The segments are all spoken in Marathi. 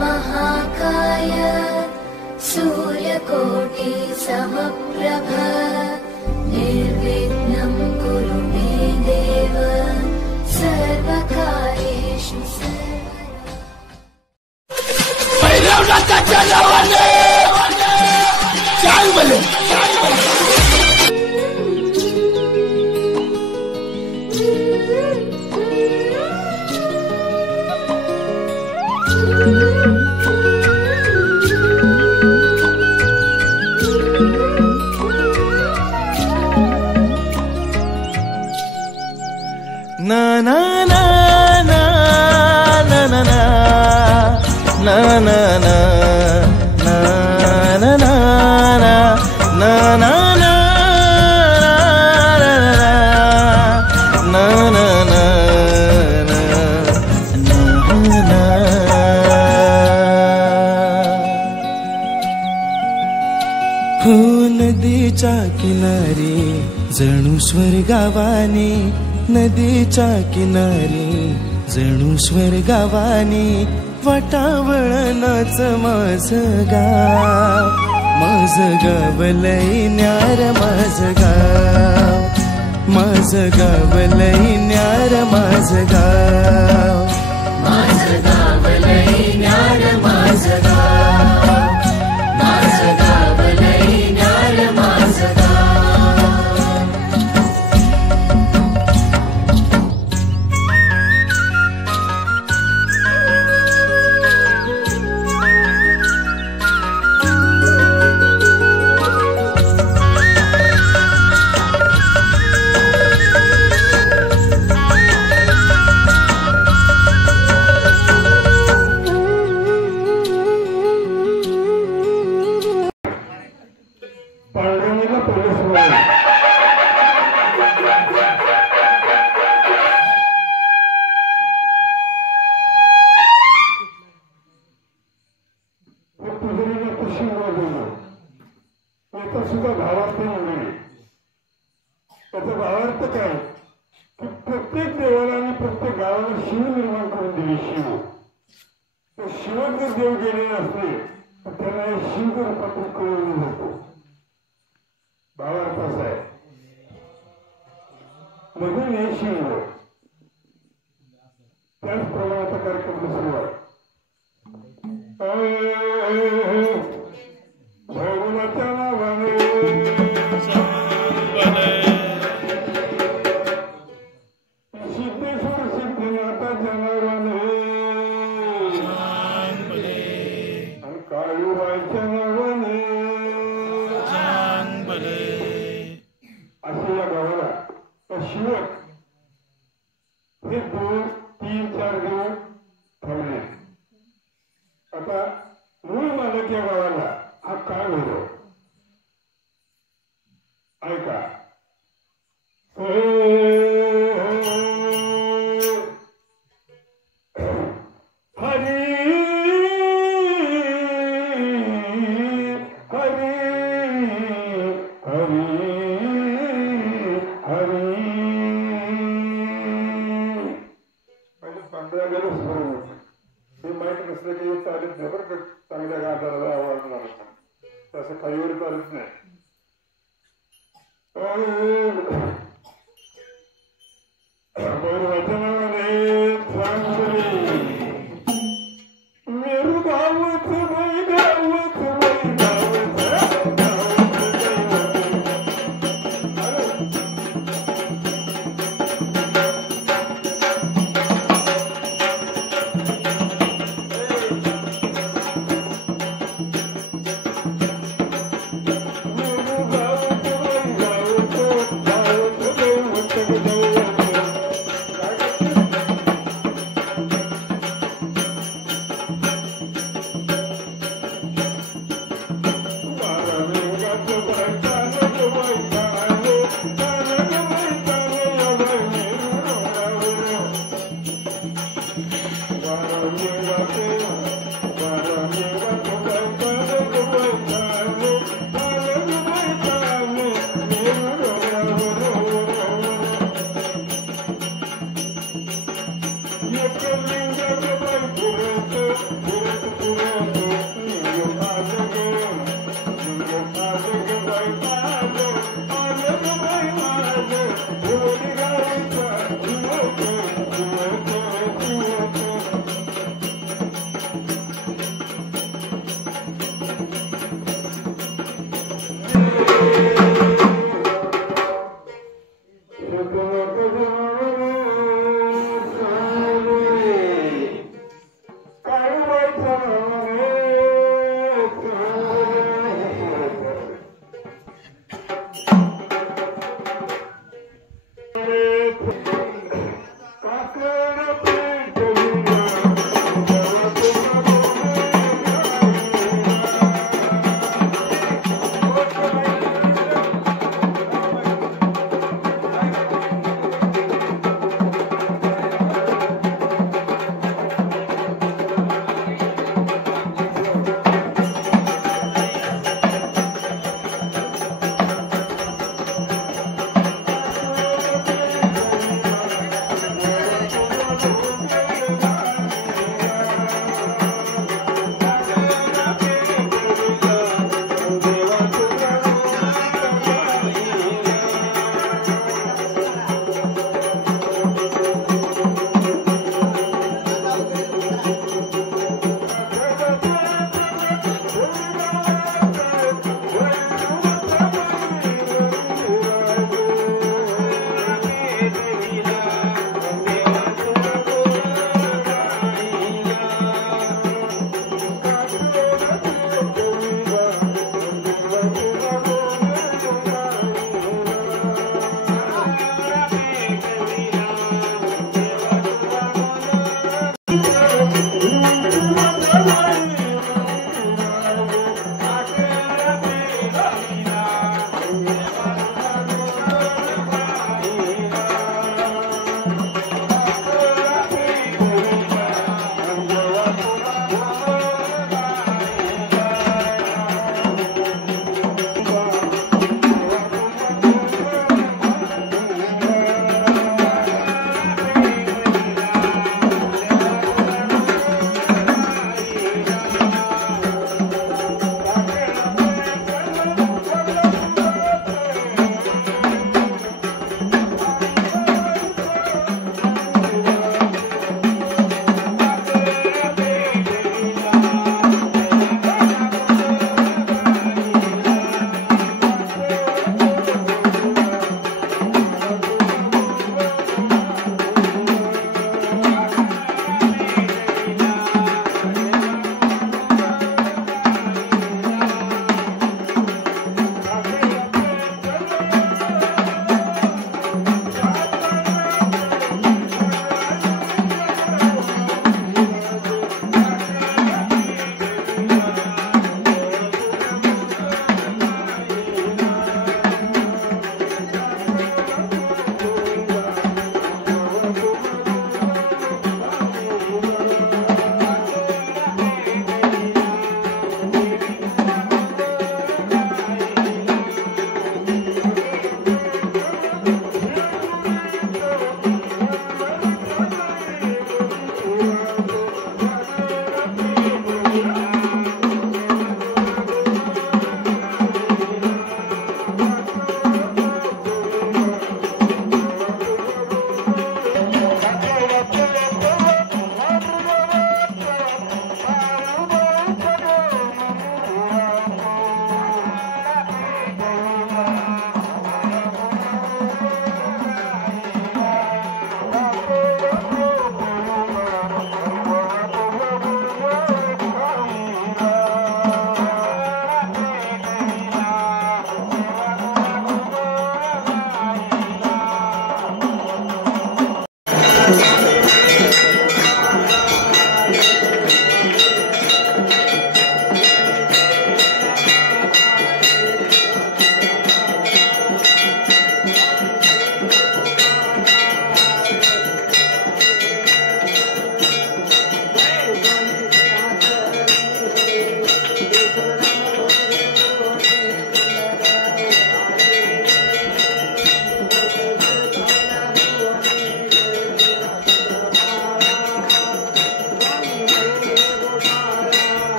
महाकाय सूर्यकोटि समप्रभ निर्विघ्नं कुरु मे देव सर्वकार्येषु na na na na na na na na na na na na na na na नदीच्या किनारी जणू स्वर्गावानी नदीच्या किनारी जणू स्वर्गावानी वाटावळणाच माझं गाव लई न्यार माझं गाव लई न्यार माझं गाव लई न्यार माझं गाव लई न्यार माझं गाव. सुद्धा भावार्थ नाही. त्याचा भावार्थ काय की प्रत्येक देवाला आणि प्रत्येक गावाला शिव निर्माण करून दिली. शिव तर शिवच जर देव गेलेले असले तर त्याला शिव रूपातून कळवलं जातो. भावार्थ असा आहे म्हणून हे शिव. त्याचप्रमाणे आता कार्यक्रम सुरुवात भगवनाच्या नावाने सिद्धेश्वर सिद्धनाथाच्या नावाने आणि काळूबाईच्या नावाने असे या गावाला शिवक हे 2-3-4 दिवस ठेवले. आता मूळ मालक या गावाला हा काय होतो ऐका. हरी हरी हरी हरी पहिले 15 गेलो सुरू हे माहिती नसलं की चालत नाही बरं का. चांगल्या गाजाला आवडणार तसं काहीवर चालत नाही. भगवाच्या नावाने मेरू गावच बाई गावच बाई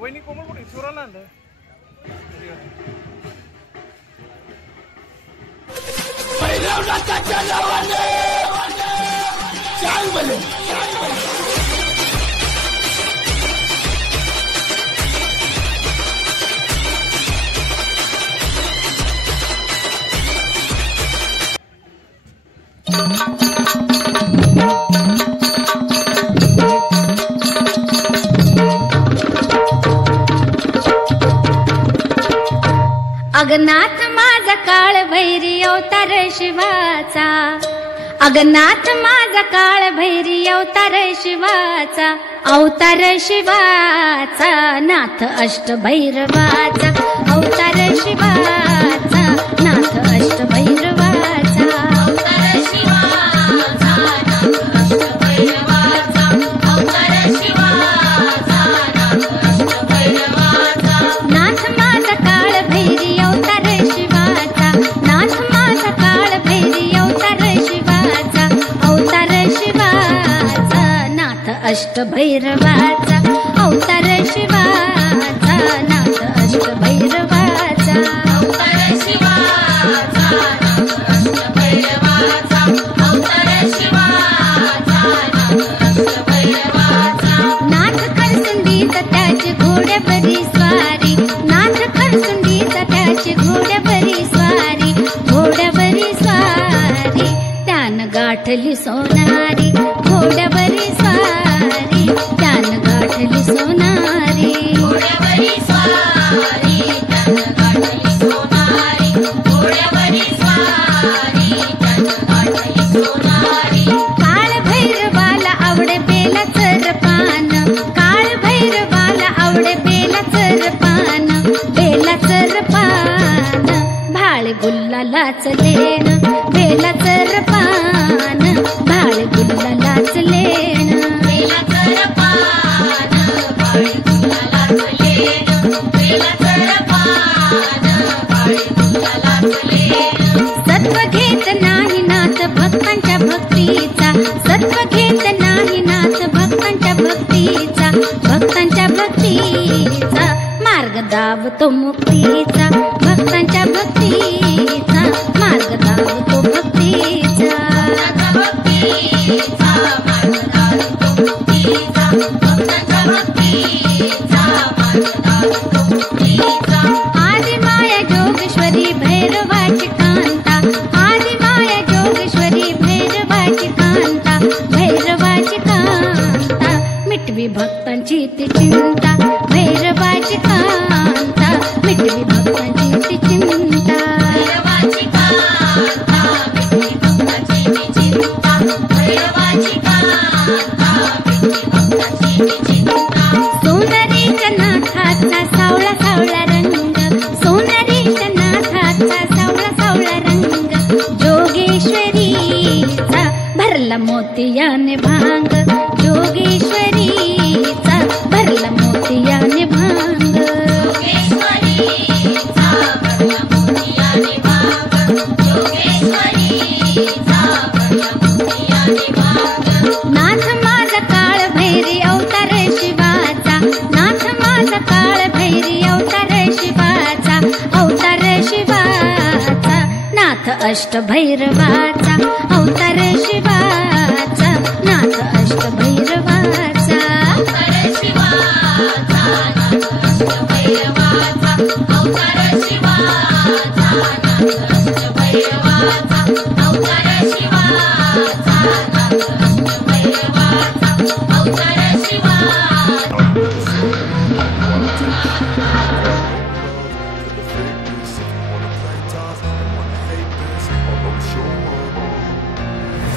वहिनी कोमल कुठे चोराला आणलं अगनाथ माझा काळ भैरी अवतार शिवाचा अगनाथ माझा काळ भैरी अवतार शिवाचा अवतार शिवाचा नाथ अष्टभैरवाचा अवतार शिवाचा नाथ अष्टभैरवाचा अवतार शिवाचा नाथ अष्टभैरवाचा अवतार शिवाचा नाथ अष्टभैरवाचा नाथ माझा काळ भैरी अवतार शिवाचा नाथ माझा काळ भैरी अवतार शिवाचा अवतार शिवाचा नाथ अष्टभैरवाचा अवतार शिवाचा नाथ अष्टभैरवाचा अवतार शिवाचा नाथ अष्टभैरवाचा अवतार शिवाचा नाथ अष्टभैरवाचा नाथ खरसुंडीत त्याची घोड्यावरी स्वारी नाथ खरसुंडीत त्याची घोड्यावरी स्वारी घोड्यावरी स्वारी त्यान गाठली सोनारी घोड्यावरी स्वारी त्यान गाठली सोनारी घोड्यावरी स्वारी त्यानं गाठली सोनारी घोड्यावरी स्वारी त्यानं गाठली सोनारी काळ भैरवाला आवडे बेलाचं पान काळ भैरवाला आवडे बेलाचं पान भाळ गुल्लालाच लेण बेलाचं पान भाळ गुल्लालाच लेण बेलाचं पान बाळी गुलालाच लेण बेलाचं पान बाळी गुलालाच लेण सत्व घेत नाही नाथ भक्तांच्या भक्तीचा सत्व घेत नाही नाथ भक्तांच्या भक्तीचा भक्तांच्या भक्तीचा मार्ग दावतो मुक्तीचा भक्तांच्या भक्तीचा मार्ग दावतो भक्तीचा भक्तांच्या भक्तीचा मार्ग दावतो मुक्तीचा भक्तांच्या भक्तीचा मार्ग दावतो मुक्तीचा आदि माया जोगेश्वरी भैरवाची कांता आदि माया जोगेश्वरी भैरवाची कांता भैरवाची कांता मिटवी भक्तांची ती चिंता भैरवाची कांता मिटवी भक्तांची ती चिंता भैरवाची कांता मिटली भक्ताची ती चिंता भैरवाची कांता मिटली भक्ताची ती चिंता सोनरीच्या नाथाचा सावळा सावळा रंग सोनरीच्या नाथाचा सावळा सावळा रंग जोगेश्वरीचा भरला मोतियाने भांग जोगेश्वरीचा भरला मोतियाने भांग योगेश्वरीचा भरला मोतियाने भांग योगेश्वरीचा भरला मोतियाने भांग नाथ माझा काळ भैरी अवतार शिवाचा नाथ माझा काळ भैरी अवतार शिवाचा अवतार शिवाचा नाथ अष्टभैरवाचा अवतार शिवाचा नाथ अष्टभैरवाचा अवतार शिवाचा नाथ अष्टभैरवाचा अवतार शिवाचा नाथ अष्टभैरवाचा अवतार शिवाचा नाथ अष्टभैरवाचा अवतार शिवाचा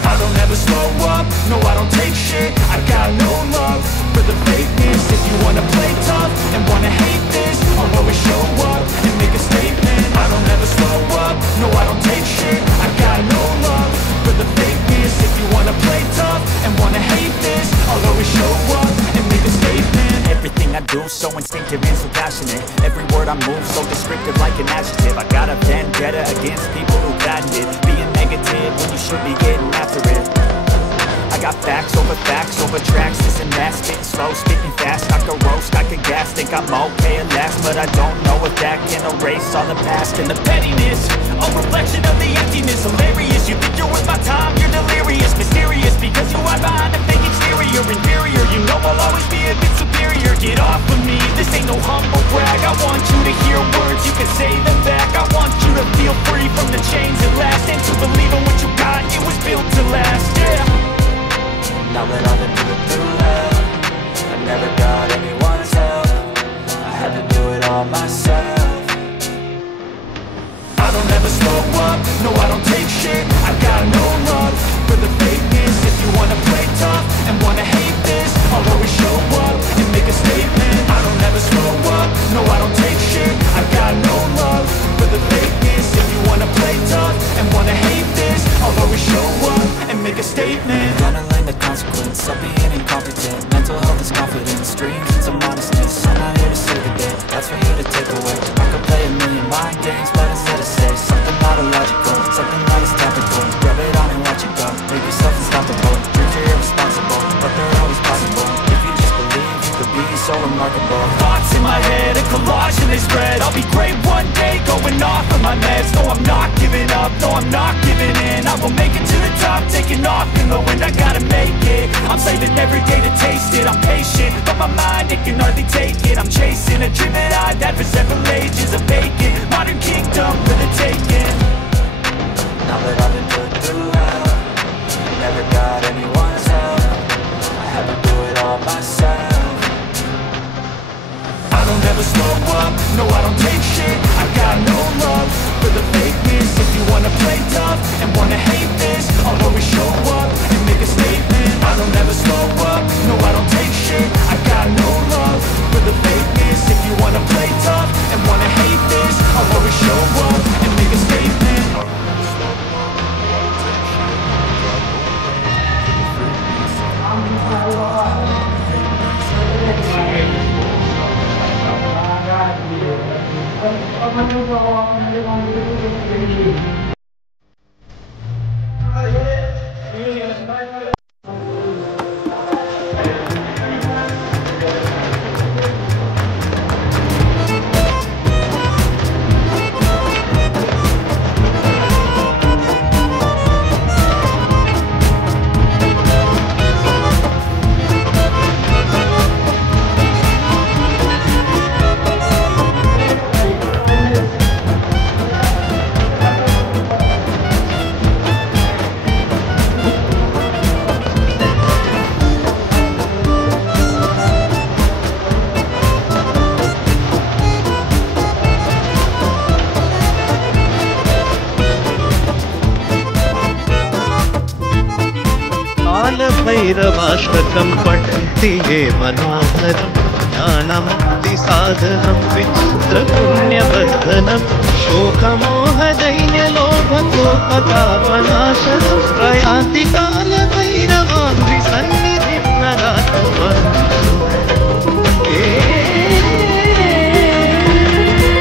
I don't ever slow up, no I don't take shit. I got no love for the fakeness. If you wanna play tough and wanna hate this, I'll always show up and make a statement. I don't ever slow up, no I don't take shit. I got no love for the fakeness. If you wanna play tough and wanna hate this, I'll always show up and make a statement. Everything I do so instinctive and so passionate. Every word I move so descriptive like an adjective. I got a vendetta against people who patent it. Being negative when you should be getting after it. I got facts over tracks, this and that. Spitting slow, spitting fast, I could roast, I could gas. think I'm okay at last, but I don't know if that can erase all the past and the pettiness. A reflection of the emptiness, hilarious. You think you're worth my time, you're delirious. Mysterious, because you hide behind a fake exterior. Inferior, you know I'll always be a bit superior. Get off of me, this ain't no humble brag. I want you to hear words, you can say them back. I want you to feel free from the chains that last, and to believe in what you got, it was built to last, yeah. Now that I've been through hell, I never got anyone's help. I had to do it all myself. I don't ever slow up, no I don't take shit. I got no love for the fakeness. If you wanna play tough and wanna hate this, I'll always show up and make a statement. I don't ever slow up, no I don't take shit. I got no love for the fakeness. If you wanna play tough and wanna hate this, I'll always show up and make a statement. Gonna learn the consequence of being incompetent. Mental health is confidence, dreams and some honestness. I'm not here to save the day, that's for you to take away. I could play a million mind games, but instead of say something not illogical, something that is topical. Rub it on and watch it go, make yourself unstoppable. Dreams are irresponsible, but they're always possible. If you just believe, you could be so remarkable. Thoughts in my head, a collage and they spread. I'll be great one day, going off of my meds. No, I'm not giving up, no, I'm not giving in. I will make it to the top, taking off in the wind. I gotta make it, I'm saving every day to taste it. I'm patient, but my mind, it can hardly take it. I'm chasing a dream that I've had for several ages. A vacant, modern kingdom for the taking. Now that I've been put through hell, I never got anyone's help. I had to do it all myself. I don't ever slow up, no I don't take shit. I got no love for the fakeness. If you wanna play tough and wanna hate this, I'll always show up and make a statement. I don't ever slow up, no I don't take shit. I got no love for the fakeness. If you wanna play tough and wanna hate this, I'll always show up and make a statement. भैरवाष्टकं पठन्ति ये मनोहरं ज्ञानमुक्तिसाधनं विचित्रपुण्यवर्धनं शोकमोहदैन्यलोभकोपतापनाशनं प्रयान्ति कालभैरवाङ्घ्रिसन्निधिं नराधवम्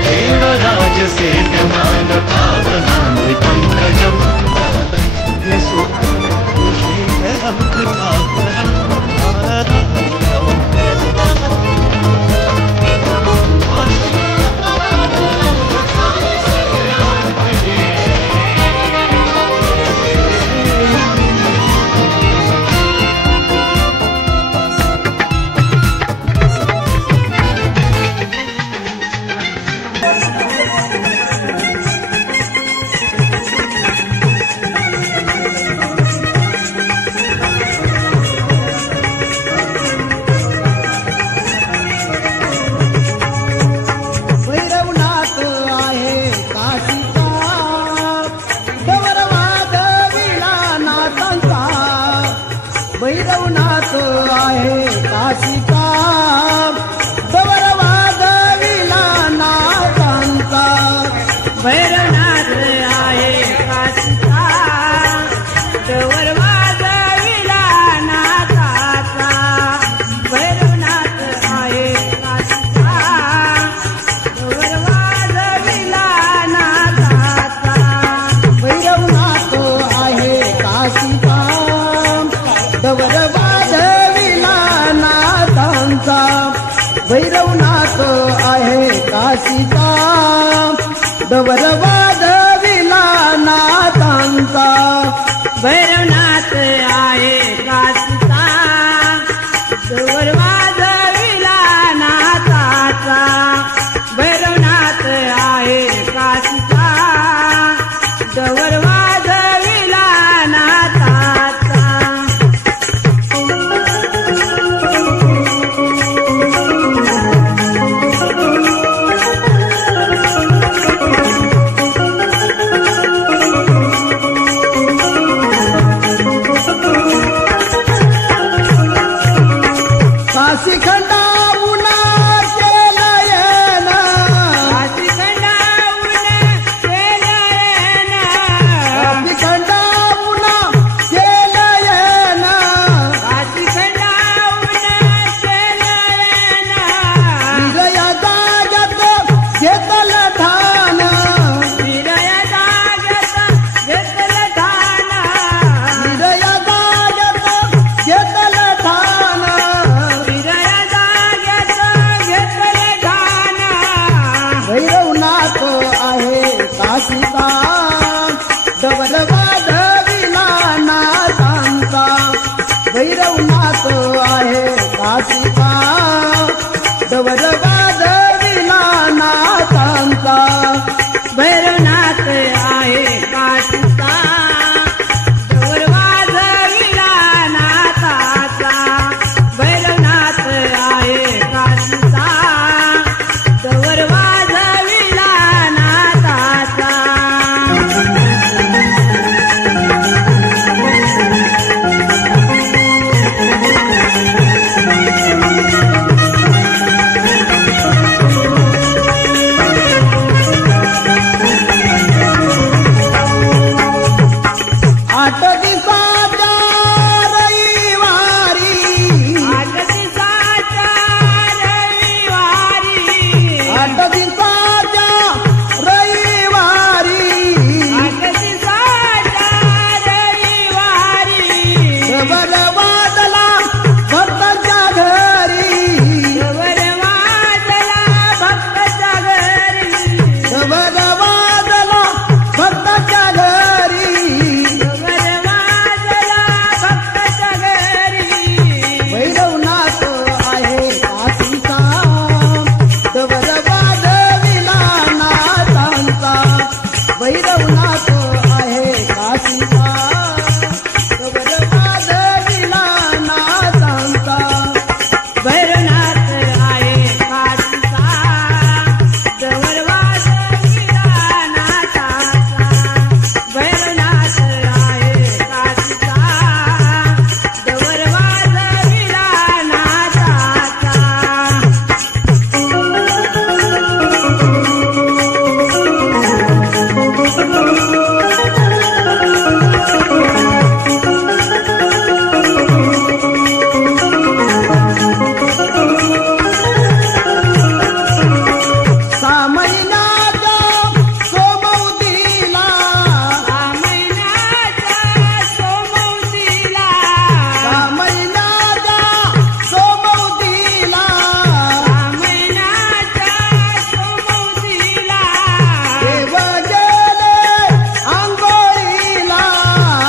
देवराजसेव्यमानपावनामृतङ्कजं भैरवनाथ आहे काशीचा डवर वाजविला नाथांचा भैरवनाथ आहे काशीचा डवर वाजविला नाथाचा भैरवनाथ आहे काशीचा डवर वाजविला नाथाचा काशी खंडाऊन केलं येन काशी खंडाऊन केलं येन काशी खंडाऊन केलं येन काशी खंडाऊन केलं येन विजया जागत घेतलं ठाण विजया जागत घेतलं ठाण विजया जागत घेतलं ठाण विजया जागत घेतलं ठाण भैरवनाथ आहे काशीचा डबर वाजविला नाथांचा भैरवनाथ आहे काशीचा डबर वाजविला नाथांचा भैरवनाथ आहे काशीचा डवर वाजविला नाथाचा भैरवनाथ आहे काशीचा डवर वाजविला नाथाचा आठ दिवसाच्या रविवारी आठ दिवसाच्या रविवारी आठ दिवसाच्या रविवारी आठ दिवसाच्या रविवारी डबर वाजला भक्तांच्या घरी डवर वाजला भक्ताच्या घरी डबर वाजला भक्तांच्या घरी डवर वाजला भक्ताच्या घरी भैरवनाथ आहे काशीचा डबर वाजविला नाथांचा भैरवनाथ आहे काशीचा डबर वाजविला नाथांचा भैरवनाथ आहे काशीचा डवर वाजविला नाथाचा भैरवनाथ आहे काशीचा डवर वाजविला नाथाचा सामयनाचा सोमवतीला महिन्याच्या सोमवतीला सामयनाचा सोमवतीला महिन्याच्या सोमवतीला देव गेले आंघोळीला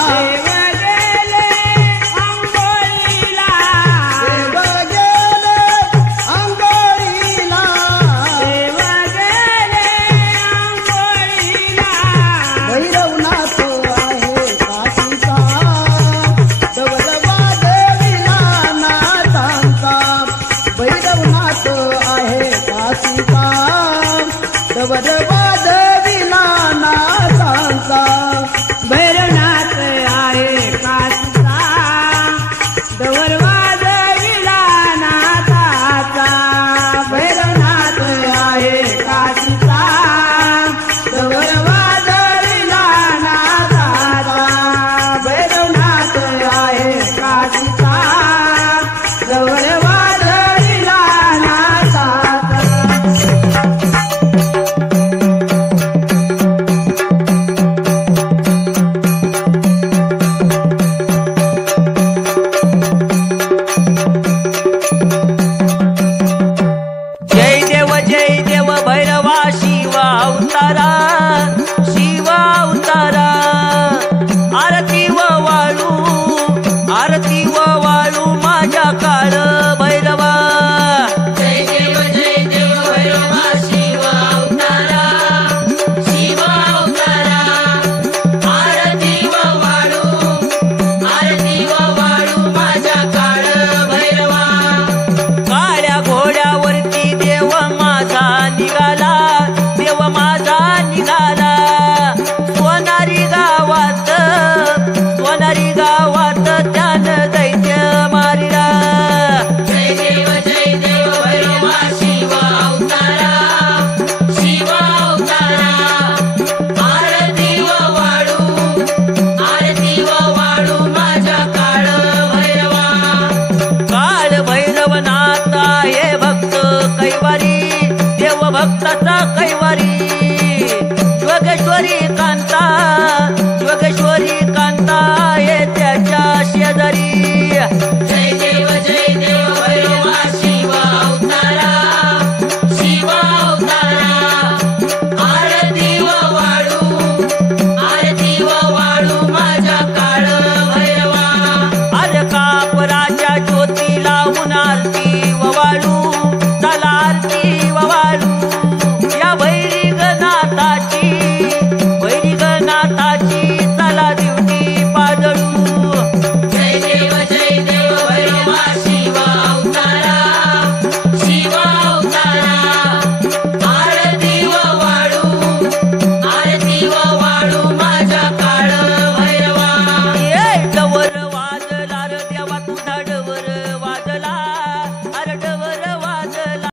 देव गेले आंघोळीला देव गेले आंघोळीला देव गेले आंघोळीला भैरवनाथ आहे काशीचा डवर वाजविला नाथांचा भैरवनाथ आहे काशीचा डवर वाजविला नाथांचा भैरवनाथ आहे काशीचा डवर वाजविला नाथाचा भैरवनाथ आहे काशीचा डवर वाजविला नाथाचा भैरवनाथ आहे काशीचा डवर वाजविला नाथाचा भक्ताचा कैवारी योगेश्वरी कांता योगेश्वरी कांता हे त्याच्या शेजारी जय देव भैरवा शिव अवतारा आरती व वाळू माझ्या काळ भैरवा अरे कापराच्या ज्योती लावून आरती व वाळू चला आरती व वाळू या भैरिगनाथाची चला दिवटी पाजळू जय देव भैरवा शिव अवतारा आरती व वाळू माझ्या काळ भैरवा ये डवर वाजला रे देवा तुझा डवर वाजला अरे डवर वाजला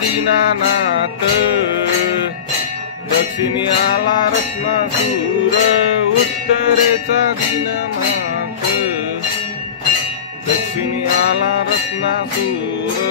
दीनानाथ दक्षिणी आला रत्नासूर उत्तरेचा दीनानाथ दक्षिणी आला रत्नासूर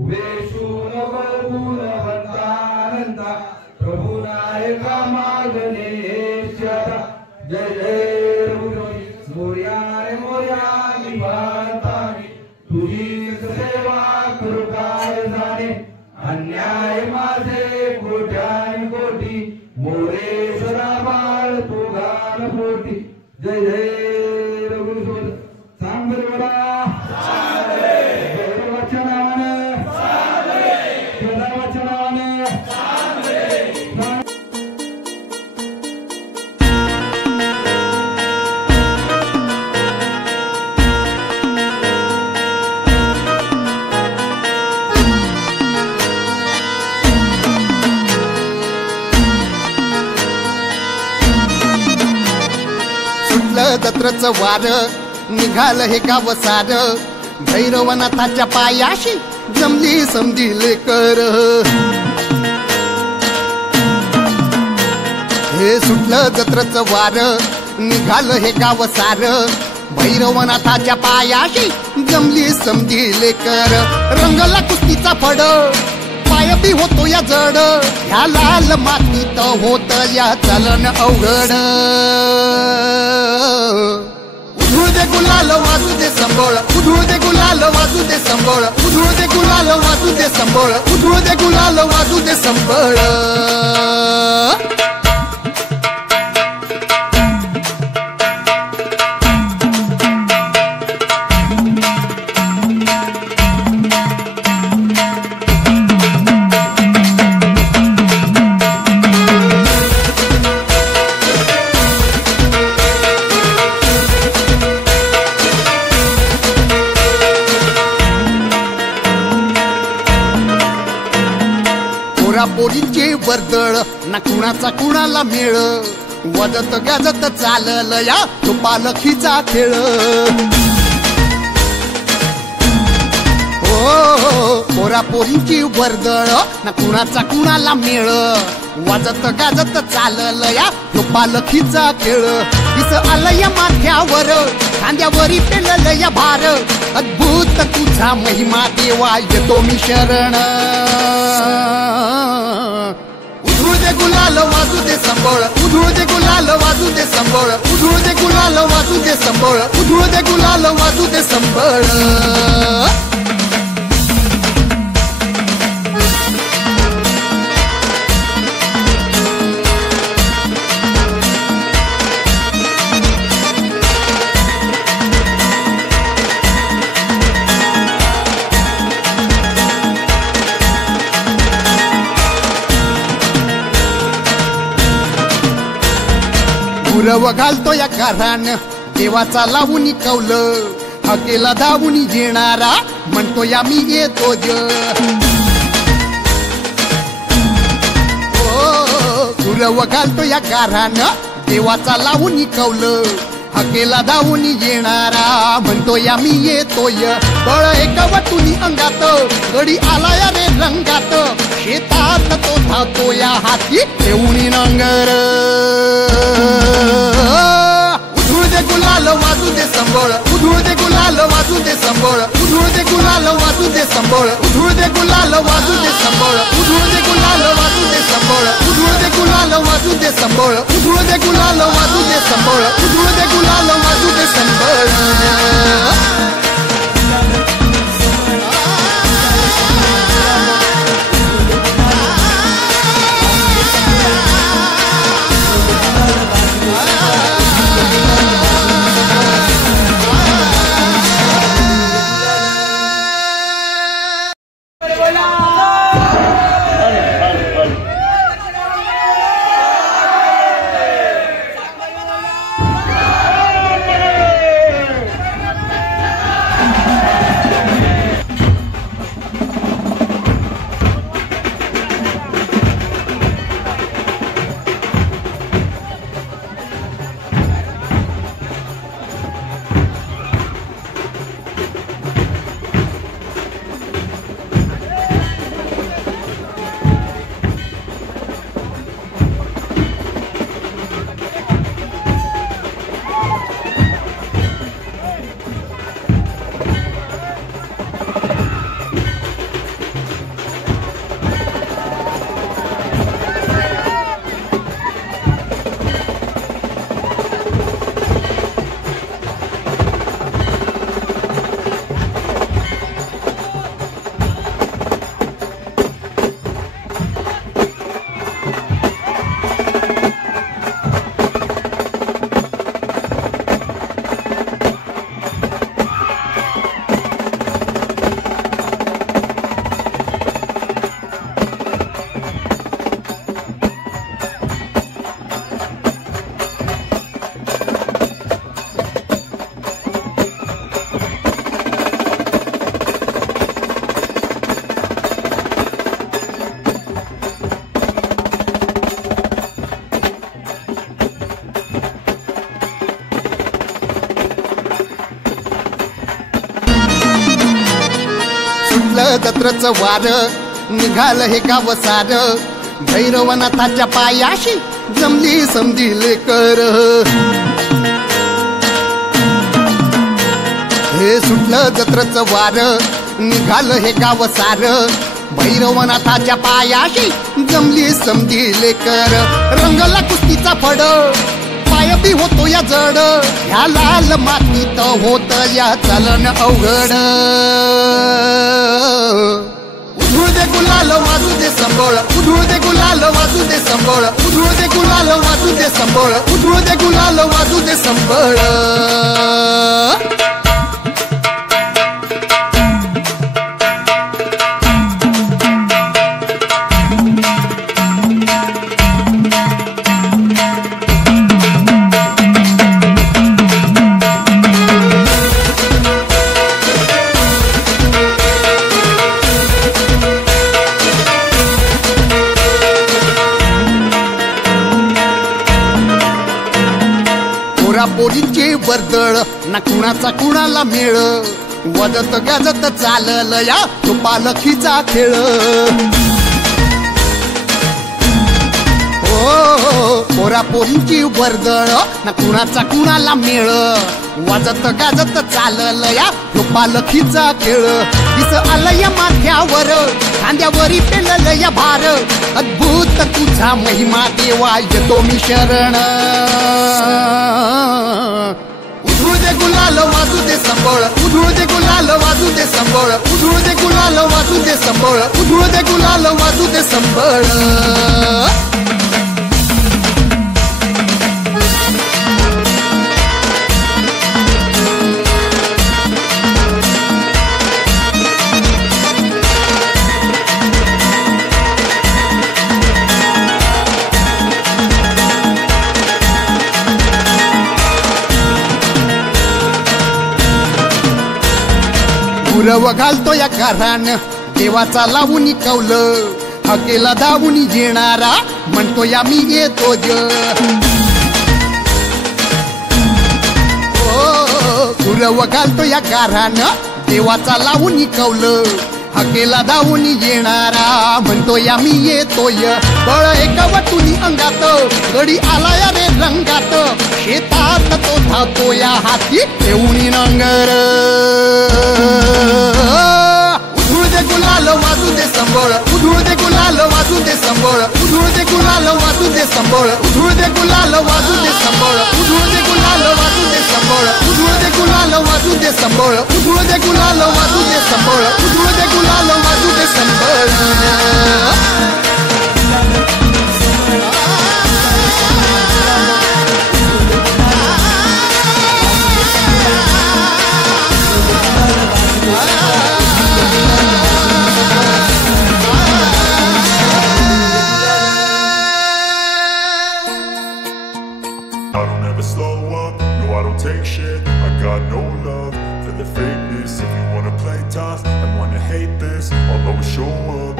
वेशून बळगून हंता प्रभू नायका मागणेश्वरा जय जय रघुपती मोर्या रे मोर्या निवांता तुझीच सेवा करू काय जाणे अन्याय माझे कोट्यान कोटी मोरेश्वरा बाळ तू गान पोटी जय जय रघुपती सांग बरं बोला दत्रचं वार निघालं हे गाव सार भैरवनाथाच्या पायाशी जमली समजिले कर हे सुटलं जत्रचं वार निघालं हे गाव सार भैरवनाथाच्या पायाशी जमली समजिले कर रंगला कुस्तीचा फड पाय बी होतो या जड ह्या लाल मातीत होत या चलन अवघड उधळू दे गुलाल वाजू दे संबळ उधळू दे गुलाल वाजू दे संबळ उधळू दे गुलाल वाजू दे संबळ उधळू दे गुलाल वाजू दे संबळ पोरींचे वर्दळ ना कुणाचा कुणाला मेळ वदत गाजत चालल या तो पालखीचा खेळ हो पोरा पोरींची वर्दळ ना कुणाचा कुणाला मेळ वाजत गाजत चालल या तो पालखीचा खेळ इस आलय माथ्यावर खांद्यावरी पेलल या भार अद्भुत तुझा महिमा देवा येतो मी शरण उधळू दे गुलाल वाजू दे संबळ उधळू दे गुलाल वाजू दे संबळ उधळू दे गुलाल वाजू दे संबळ उधळू दे गुलाल वाजू दे संबळ गुरव घालतो या घरान देवाचा लावून कौलं हकेला धावून येणारा म्हणतो या मी येतो ज गुरव घालतो या घरान देवाचा लावून कौलं हकेला धावून येणारा म्हणतो या मी येतोय बळ एका वटुनी अंगात गडी आला या रे रंगात शेतात तो धावतो या हाती ठेवून नांगर उधळू दे गुलाल वाजू दे संबळ उधळू दे गुलाल वाजू दे संबळ उधळू दे गुलाल वाजू दे संबळ उधळू दे गुलाल वाजू दे संबळ उधळू दे गुलाल वाजू दे संबळ उधळू दे गुलाल वाजू दे संबळ उधळू दे गुलाल वाजू दे संबळ उधळू दे गुलाल वाजू दे संबळ दत्रच वार निघाल हे गाव सार भैरवनाथाच्या पायाशी जमली समजिले कर हे सुटलं जत्रच वार निघाल हे गाव सार भैरवनाथाच्या पायाशी जमली समजिले कर रंगला कुस्तीचा फड पाय बी होतो या जड ह्या लाल मातीत होत या चालन अवघड उधळू दे गुलाल वाजू दे संबळ उधळू दे गुलाल वाजू दे संबळ उधळू दे गुलाल वाजू दे संबळ उधळू दे गुलाल वाजू दे संबळ पोरींचे वर्दळ ना कुणाचा कुणाला मेळ वदत गाजत चालल या तो पालखीचा खेळ हो पोरा पोरींची वर्दळ ना कुणाचा कुणाला मेळ वाजत गाजत चालल या तो पालखीचा खेळ दिस आलय माथ्यावर खांद्यावरी पेलल या भार अद्भुत तुझा महिमा देवा येतो मी शरण उधळू दे गुलाल वाजू दे संबळ उधळू दे गुलाल वाजू दे संबळ उधळू दे गुलाल वाजू दे संबळ उधळू दे गुलाल वाजू दे संबळ गुरव घालतो या कारण देवाचा लावून कौलं हकेला धावून येणारा म्हणतो या मी येतो ज गुरव घालतो या कारण देवाचा लावून कौलं हकेला धावून येणारा म्हणतो या मी येतोय बळ एका वटुनी अंगात गडी आला या रे रंगात शेतात तो धावतो या हाती येऊन नांगर उधळू दे गुलाल वाजू दे संबळ उधळू दे गुलाल वाजू दे संबळ उधळू दे गुलाल वाजू दे संबळ उधळू दे गुलाल वाजू दे संबळ उधळू दे गुलाल वाजू दे संबळ उधळू दे गुलाल वाजू दे संबळ उधळू दे गुलाल वाजू दे संबळ उधळू दे गुलाल वाजू दे संबळ I don't ever slow up, no I don't take shit. I got no love for the fakeness. If you wanna play tough and wanna hate this, I'll always show up.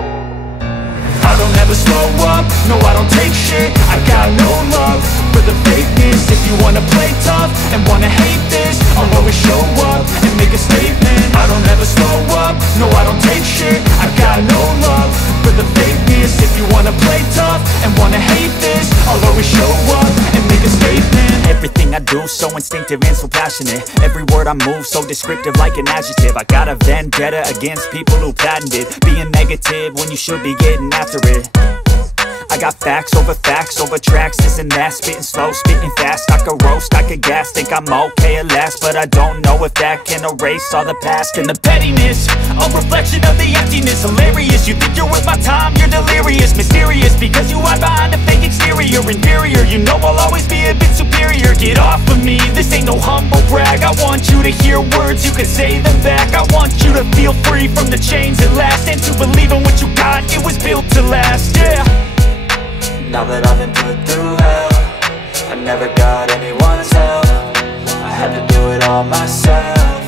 I don't ever slow up, no I don't take shit. I got no love for the fakeness. If you wanna play tough and wanna hate this, I'll always show up and make a statement. I don't ever slow up, no I don't take shit. I got no love for the fakeness. If you wanna play tough and wanna hate this, I'll always show up and make a statement. Everything I do so instinctive and so passionate. Every word I move so descriptive like an adjective. I got a vendetta against people who patented being negative when you should be getting after it. I got facts over tracks, this and that. Spitting slow, spitting fast. I could roast, I could gas. Think I'm okay at last, but I don't know if that can erase all the past. And the pettiness, a reflection of the emptiness. Hilarious, you think you're worth my time, you're delirious. Mysterious, because you hide behind a fake exterior. Inferior, you know I'll always be a bit superior. Get off of me, this ain't no humble brag. I want you to hear words, you can say them back. I want you to feel free from the chains at last, and to believe in what you got, it was built to last, yeah. Now that I've been put through hell, I never got anyone's help. I had to do it all myself.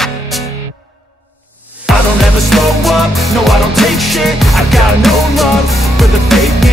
I don't ever slow up, no I don't take shit. I got no love for the fakeness.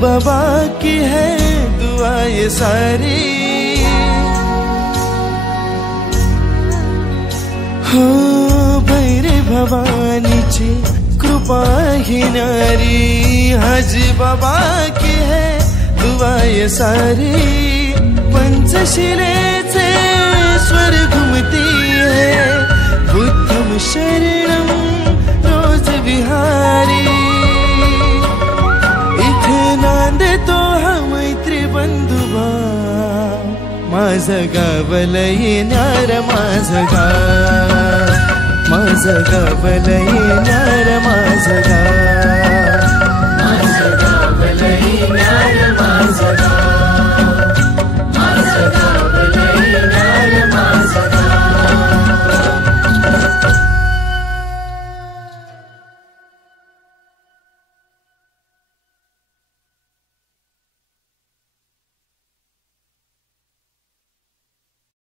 बाबा की है दुआ ये सारी, हो भैरे भवानीची कृपा ही नारी, हाजी बाबा की है दुआ ये सारी, पंचशिलेचे स्वर घुमती है, बुद्धम शरणम रोज विहारी, इथे नांदतो हा मैत्री बंधुबा, माझं गावल येणार माझं गाव, माझं गावल येणार माझं गाव.